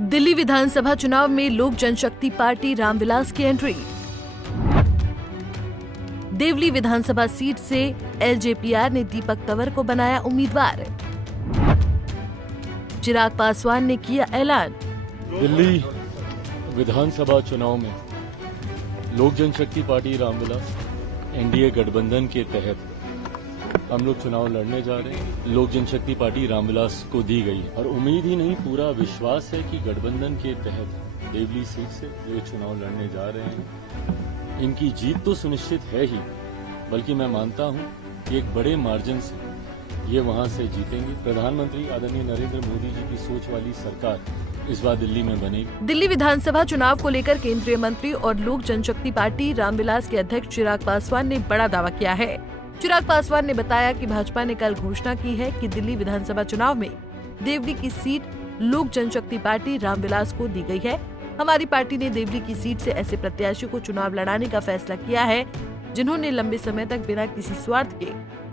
दिल्ली विधानसभा चुनाव में लोक जनशक्ति पार्टी रामविलास की एंट्री। देवली विधानसभा सीट से एलजेपीआर ने दीपक तंवर को बनाया उम्मीदवार। चिराग पासवान ने किया ऐलान। दिल्ली विधानसभा चुनाव में लोक जनशक्ति पार्टी रामविलास एनडीए गठबंधन के तहत हम लोग चुनाव लड़ने जा रहे हैं। लोक जनशक्ति पार्टी रामविलास को दी गई है और उम्मीद ही नहीं पूरा विश्वास है कि गठबंधन के तहत देवली सीट से जो ये चुनाव लड़ने जा रहे हैं इनकी जीत तो सुनिश्चित है ही, बल्कि मैं मानता हूं कि एक बड़े मार्जिन से ये वहां से जीतेंगे। प्रधानमंत्री आदरणीय नरेंद्र मोदी जी की सोच वाली सरकार इस बार दिल्ली में बनेगी। दिल्ली विधानसभा चुनाव को लेकर केंद्रीय मंत्री और लोक जनशक्ति पार्टी रामविलास के अध्यक्ष चिराग पासवान ने बड़ा दावा किया है। चिराग पासवान ने बताया कि भाजपा ने कल घोषणा की है कि दिल्ली विधानसभा चुनाव में देवली की सीट लोक जनशक्ति पार्टी रामविलास को दी गई है। हमारी पार्टी ने देवली की सीट से ऐसे प्रत्याशी को चुनाव लड़ाने का फैसला किया है जिन्होंने लंबे समय तक बिना किसी स्वार्थ के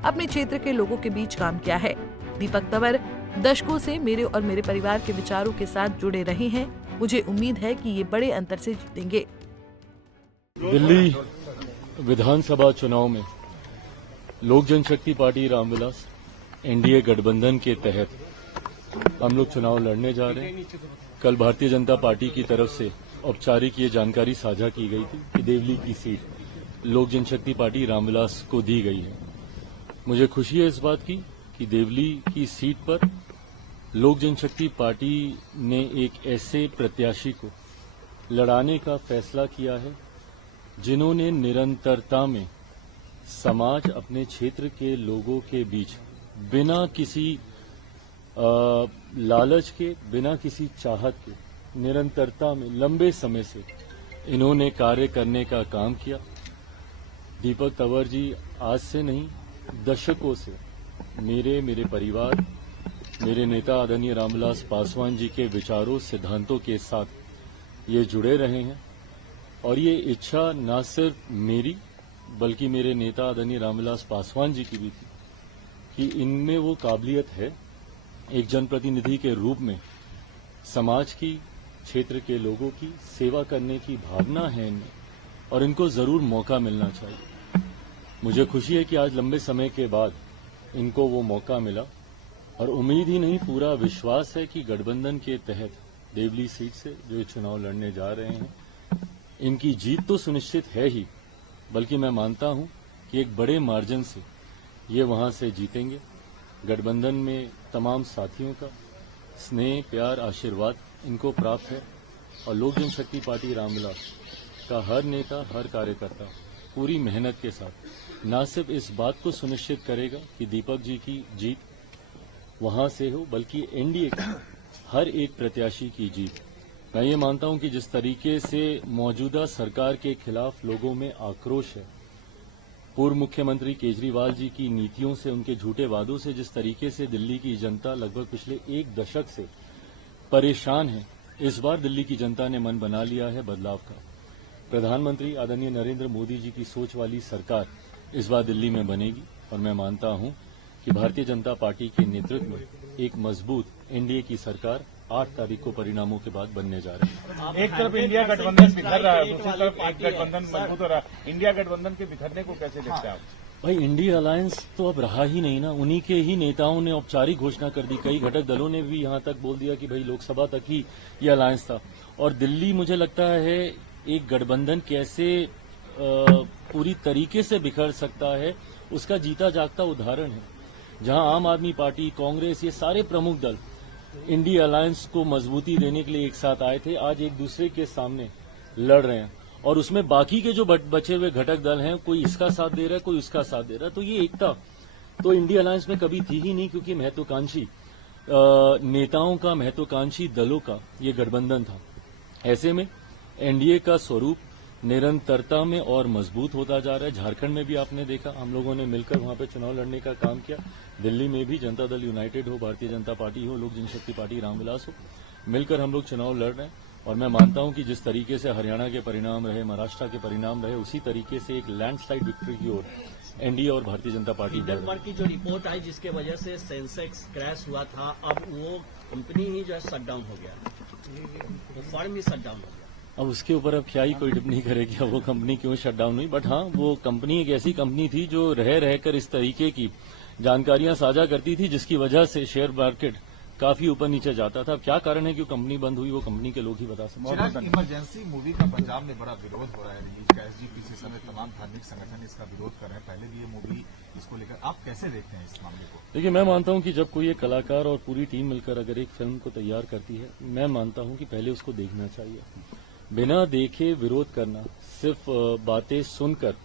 अपने क्षेत्र के लोगों के बीच काम किया है। दीपक तंवर दशकों से मेरे और मेरे परिवार के विचारों के साथ जुड़े रहे हैं। मुझे उम्मीद है कि ये बड़े अंतर से जीतेंगे। दिल्ली विधानसभा चुनाव में लोक जनशक्ति पार्टी रामविलास एनडीए गठबंधन के तहत हम लोग चुनाव लड़ने जा रहे हैं। कल भारतीय जनता पार्टी की तरफ से औपचारिक ये जानकारी साझा की गई थी कि देवली की सीट लोक जनशक्ति पार्टी रामविलास को दी गई है। मुझे खुशी है इस बात की कि देवली की सीट पर लोक जनशक्ति पार्टी ने एक ऐसे प्रत्याशी को लड़ाने का फैसला किया है जिन्होंने निरंतरता में समाज अपने क्षेत्र के लोगों के बीच बिना किसी लालच के, बिना किसी चाहत के निरंतरता में लंबे समय से इन्होंने कार्य करने का काम किया। दीपक तंवर जी आज से नहीं दशकों से मेरे परिवार, मेरे नेता आदरणीय रामविलास पासवान जी के विचारों, सिद्धांतों के साथ ये जुड़े रहे हैं और ये इच्छा न सिर्फ मेरी बल्कि मेरे नेता आदरणीय रामविलास पासवान जी की भी थी कि इनमें वो काबिलियत है, एक जनप्रतिनिधि के रूप में समाज की, क्षेत्र के लोगों की सेवा करने की भावना है इनमें और इनको जरूर मौका मिलना चाहिए। मुझे खुशी है कि आज लंबे समय के बाद इनको वो मौका मिला और उम्मीद ही नहीं पूरा विश्वास है कि गठबंधन के तहत देवली सीट से जो ये चुनाव लड़ने जा रहे हैं इनकी जीत तो सुनिश्चित है ही, बल्कि मैं मानता हूं कि एक बड़े मार्जिन से ये वहां से जीतेंगे। गठबंधन में तमाम साथियों का स्नेह, प्यार, आशीर्वाद इनको प्राप्त है और लोक जनशक्ति पार्टी रामविलास का हर नेता, हर कार्यकर्ता पूरी मेहनत के साथ न सिर्फ इस बात को सुनिश्चित करेगा कि दीपक जी की जीत वहां से हो, बल्कि एनडीए की हर एक प्रत्याशी की जीत। मैं ये मानता हूं कि जिस तरीके से मौजूदा सरकार के खिलाफ लोगों में आक्रोश है, पूर्व मुख्यमंत्री केजरीवाल जी की नीतियों से, उनके झूठे वादों से जिस तरीके से दिल्ली की जनता लगभग पिछले एक दशक से परेशान है, इस बार दिल्ली की जनता ने मन बना लिया है बदलाव का। प्रधानमंत्री आदरणीय नरेंद्र मोदी जी की सोच वाली सरकार इस बार दिल्ली में बनेगी और मैं मानता हूं कि भारतीय जनता पार्टी के नेतृत्व में एक मजबूत एनडीए की सरकार 8 तारीख को परिणामों के बाद बनने जा रही है। एक तरफ इंडिया गठबंधन बिखर रहा है, दूसरी तरफ एक गठबंधन मजबूत हो रहा है। इंडिया गठबंधन के बिखरने को कैसे देखते हैं आप? भाई, इंडिया अलायंस तो अब रहा ही नहीं ना। उन्हीं के ही नेताओं ने औपचारिक घोषणा कर दी, कई घटक दलों ने भी यहां तक बोल दिया कि भाई लोकसभा तक ही ये अलायंस था और दिल्ली मुझे लगता है एक गठबंधन कैसे पूरी तरीके से बिखर सकता है उसका जीता जागता उदाहरण है। जहां आम आदमी पार्टी, कांग्रेस, ये सारे प्रमुख दल इंडिया अलायंस को मजबूती देने के लिए एक साथ आए थे, आज एक दूसरे के सामने लड़ रहे हैं और उसमें बाकी के जो बचे हुए घटक दल हैं, कोई इसका साथ दे रहा है, कोई उसका साथ दे रहा है। तो ये एकता तो इंडिया अलायंस में कभी थी ही नहीं, क्योंकि महत्वाकांक्षी नेताओं का, महत्वाकांक्षी दलों का ये गठबंधन था। ऐसे में एनडीए का स्वरूप निरंतरता में और मजबूत होता जा रहा है। झारखंड में भी आपने देखा, हम लोगों ने मिलकर वहां पे चुनाव लड़ने का काम किया। दिल्ली में भी जनता दल यूनाइटेड हो, भारतीय जनता पार्टी हो, लोक जनशक्ति पार्टी रामविलास हो, मिलकर हम लोग चुनाव लड़ रहे हैं और मैं मानता हूं कि जिस तरीके से हरियाणा के परिणाम रहे, महाराष्ट्र के परिणाम रहे, उसी तरीके से एक लैंडस्लाइड विक्ट्री की ओर एनडीए और भारतीय जनता पार्टी बढ़ रही है। की जो रिपोर्ट आई जिसके वजह से सेंसेक्स क्रैश हुआ था, अब वो कंपनी ही जो है शट डाउन हो गया। तो फर्म ही शट डाउन हो गया। अब उसके ऊपर अब क्या ही कोई टिप्पणी करेगी अब वो कंपनी क्यों शट डाउन हुई। बट हाँ, वो कंपनी एक ऐसी कंपनी थी जो रह रहकर इस तरीके की जानकारियां साझा करती थी जिसकी वजह से शेयर मार्केट काफी ऊपर नीचे जाता था। अब क्या कारण है कि कंपनी बंद हुई वो कंपनी के लोग ही बता सकते हैं। चिराग, इमरजेंसी मूवी का पंजाब में बड़ा विरोध हो रहा है। रिलीज का एसजीपीसी समेत तमाम धार्मिक संगठन इसका विरोध कर रहे हैं। पहले भी ये मूवी इसको लेकर आप कैसे देखते हैं इस मामले को? देखिए, मैं मानता हूं कि जब कोई एक कलाकार और पूरी टीम मिलकर अगर एक फिल्म को तैयार करती है, मैं मानता हूं कि पहले उसको देखना चाहिए। बिना देखे विरोध करना, सिर्फ बातें सुनकर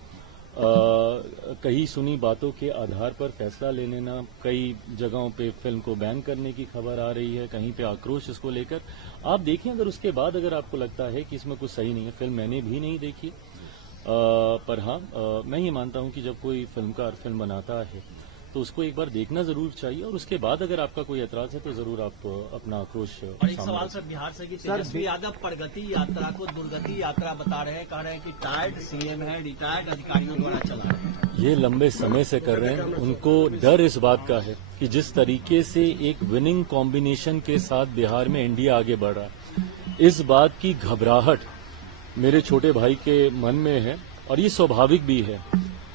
कहीं सुनी बातों के आधार पर फैसला ले लेना, कई जगहों पे फिल्म को बैन करने की खबर आ रही है, कहीं पे आक्रोश इसको लेकर। आप देखें, अगर उसके बाद अगर आपको लगता है कि इसमें कुछ सही नहीं है, फिल्म मैंने भी नहीं देखी, पर हाँ, मैं ये मानता हूं कि जब कोई फिल्मकार फिल्म बनाता है तो उसको एक बार देखना जरूर चाहिए और उसके बाद अगर आपका कोई ऐतराज है तो जरूर आप अपना आक्रोश और एक सवाल सर बिहार से कि तेजस्वी यादव प्रगति यात्रा को दुर्गति यात्रा बता रहे हैं, कह रहे हैं कि रिटायर्ड सीएम है, रिटायर्ड अधिकारियों द्वारा चला रहे हैं। ये लंबे समय से कर रहे हैं। उनको डर इस बात का है कि जिस तरीके से एक विनिंग कॉम्बिनेशन के साथ बिहार में इंडिया आगे बढ़ रहा है, इस बात की घबराहट मेरे छोटे भाई के मन में है और ये स्वाभाविक भी है।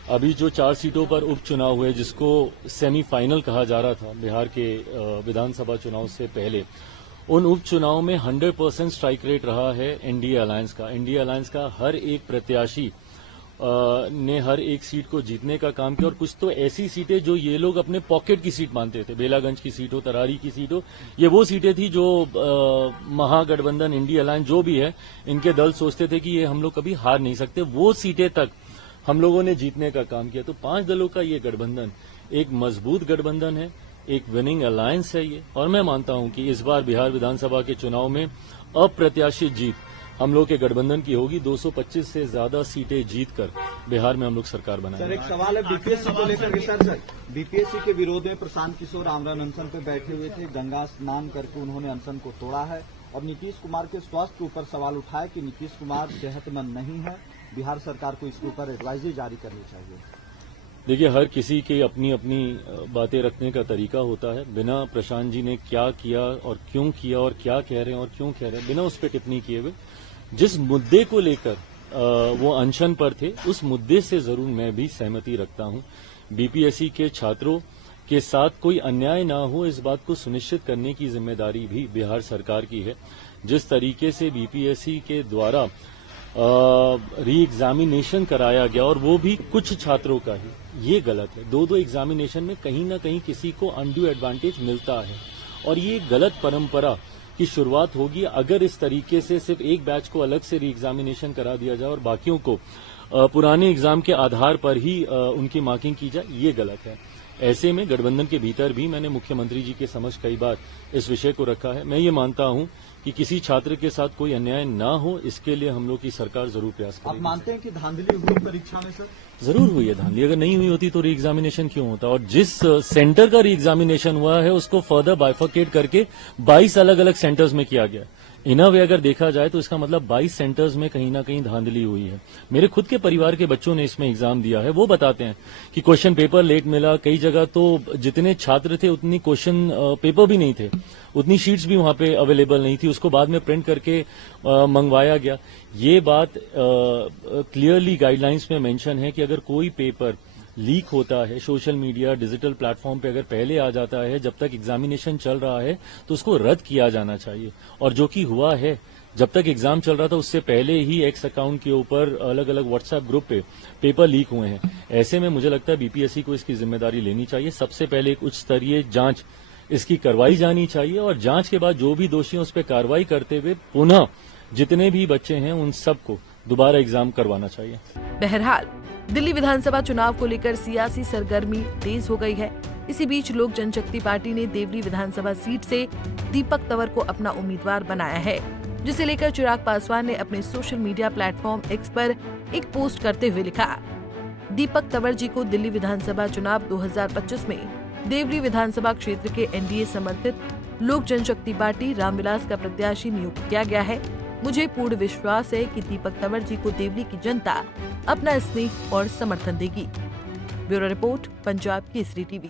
अभी जो 4 सीटों पर उपचुनाव हुए, जिसको सेमीफाइनल कहा जा रहा था बिहार के विधानसभा चुनाव से पहले, उन उपचुनाव में 100% स्ट्राइक रेट रहा है एनडीए अलायंस का। एनडीए अलायंस का हर एक प्रत्याशी ने हर एक सीट को जीतने का काम किया और कुछ तो ऐसी सीटें जो ये लोग अपने पॉकेट की सीट मानते थे, बेलागंज की सीट हो, तरारी की सीट हो, ये वो सीटें थी जो महागठबंधन, इंडिया अलायंस जो भी है, इनके दल सोचते थे कि ये हम लोग कभी हार नहीं सकते। वो सीटें तक हम लोगों ने जीतने का काम किया। तो 5 दलों का ये गठबंधन एक मजबूत गठबंधन है, एक विनिंग अलायंस है ये। और मैं मानता हूं कि इस बार बिहार विधानसभा के चुनाव में अप्रत्याशित जीत हम लोग के गठबंधन की होगी। 225 से ज्यादा सीटें जीतकर बिहार में हम लोग सरकार बनाएंगे। सर, एक सवाल है बीपीएससी को लेकर के। सर बीपीएससी के विरोध में प्रशांत किशोर आमरण अनशन पे बैठे हुए थे। गंगा स्नान करके उन्होंने अनशन को तोड़ा है और नीतीश कुमार के स्वास्थ्य के ऊपर सवाल उठाया कि नीतीश कुमार सेहतमंद नहीं है, बिहार सरकार को इसके ऊपर एडवाइजरी जारी करनी चाहिए। देखिए, हर किसी के अपनी अपनी बातें रखने का तरीका होता है। बिना प्रशांत जी ने क्या किया और क्यों किया और क्या कह रहे हैं और क्यों कह रहे हैं, बिना उस पर टिप्पणी किए हुए जिस मुद्दे को लेकर वो अनशन पर थे, उस मुद्दे से जरूर मैं भी सहमति रखता हूं। बीपीएससी के छात्रों के साथ कोई अन्याय ना हो, इस बात को सुनिश्चित करने की जिम्मेदारी भी बिहार सरकार की है। जिस तरीके से बीपीएससी के द्वारा री एग्जामिनेशन कराया गया और वो भी कुछ छात्रों का ही, ये गलत है। 2-2 एग्जामिनेशन में कहीं ना कहीं किसी को अनड्यू एडवांटेज मिलता है और ये गलत परंपरा की शुरुआत होगी अगर इस तरीके से सिर्फ एक बैच को अलग से री एग्जामिनेशन करा दिया जाए और बाकियों को पुराने एग्जाम के आधार पर ही उनकी मार्किंग की जाए। ये गलत है। ऐसे में गठबंधन के भीतर भी मैंने मुख्यमंत्री जी के समक्ष कई बार इस विषय को रखा है। मैं ये मानता हूं कि किसी छात्र के साथ कोई अन्याय ना हो, इसके लिए हम लोग की सरकार जरूर प्रयास करेगी। आप मानते हैं कि धांधली हुई परीक्षा में? सर जरूर हुई है धांधली। अगर नहीं हुई होती तो री एग्जामिनेशन क्यों होता? और जिस सेंटर का री एग्जामिनेशन हुआ है उसको फर्दर बाइफर्केट करके 22 अलग अलग सेंटर्स में किया गया। इन अ वे अगर देखा जाए तो इसका मतलब 22 सेंटर्स में कहीं ना कहीं धांधली हुई है। मेरे खुद के परिवार के बच्चों ने इसमें एग्जाम दिया है, वो बताते हैं कि क्वेश्चन पेपर लेट मिला। कई जगह तो जितने छात्र थे उतनी क्वेश्चन पेपर भी नहीं थे, उतनी शीट्स भी वहां पे अवेलेबल नहीं थी, उसको बाद में प्रिंट करके मंगवाया गया। ये बात क्लियरली गाइडलाइंस में मेंशन है कि अगर कोई पेपर लीक होता है सोशल मीडिया, डिजिटल प्लेटफॉर्म पे अगर पहले आ जाता है जब तक एग्जामिनेशन चल रहा है, तो उसको रद्द किया जाना चाहिए। और जो कि हुआ है, जब तक एग्जाम चल रहा था उससे पहले ही एक्स अकाउंट के ऊपर अलग अलग व्हाट्सएप ग्रुप पे पेपर लीक हुए हैं। ऐसे में मुझे लगता है बीपीएससी को इसकी जिम्मेदारी लेनी चाहिए। सबसे पहले एक उच्च स्तरीय जांच इसकी करवाई जानी चाहिए और जांच के बाद जो भी दोषी हैं उस पर कार्रवाई करते हुए पुनः जितने भी बच्चे हैं उन सबको दोबारा एग्जाम करवाना चाहिए। बहरहाल दिल्ली विधानसभा चुनाव को लेकर सियासी सरगर्मी तेज हो गई है। इसी बीच लोक जनशक्ति पार्टी ने देवरी विधानसभा सीट से दीपक तंवर को अपना उम्मीदवार बनाया है, जिसे लेकर चिराग पासवान ने अपने सोशल मीडिया प्लेटफॉर्म एक्स पर एक पोस्ट करते हुए लिखा, दीपक तंवर जी को दिल्ली विधानसभा चुनाव 2025 में देवरी विधानसभा क्षेत्र के एनडीए समर्थित लोक जनशक्ति पार्टी रामविलास का प्रत्याशी नियुक्त किया गया है। मुझे पूर्ण विश्वास है कि दीपक तंवर जी को देवरी की जनता अपना स्नेह और समर्थन देगी। Bureau report, Punjab Kesari TV.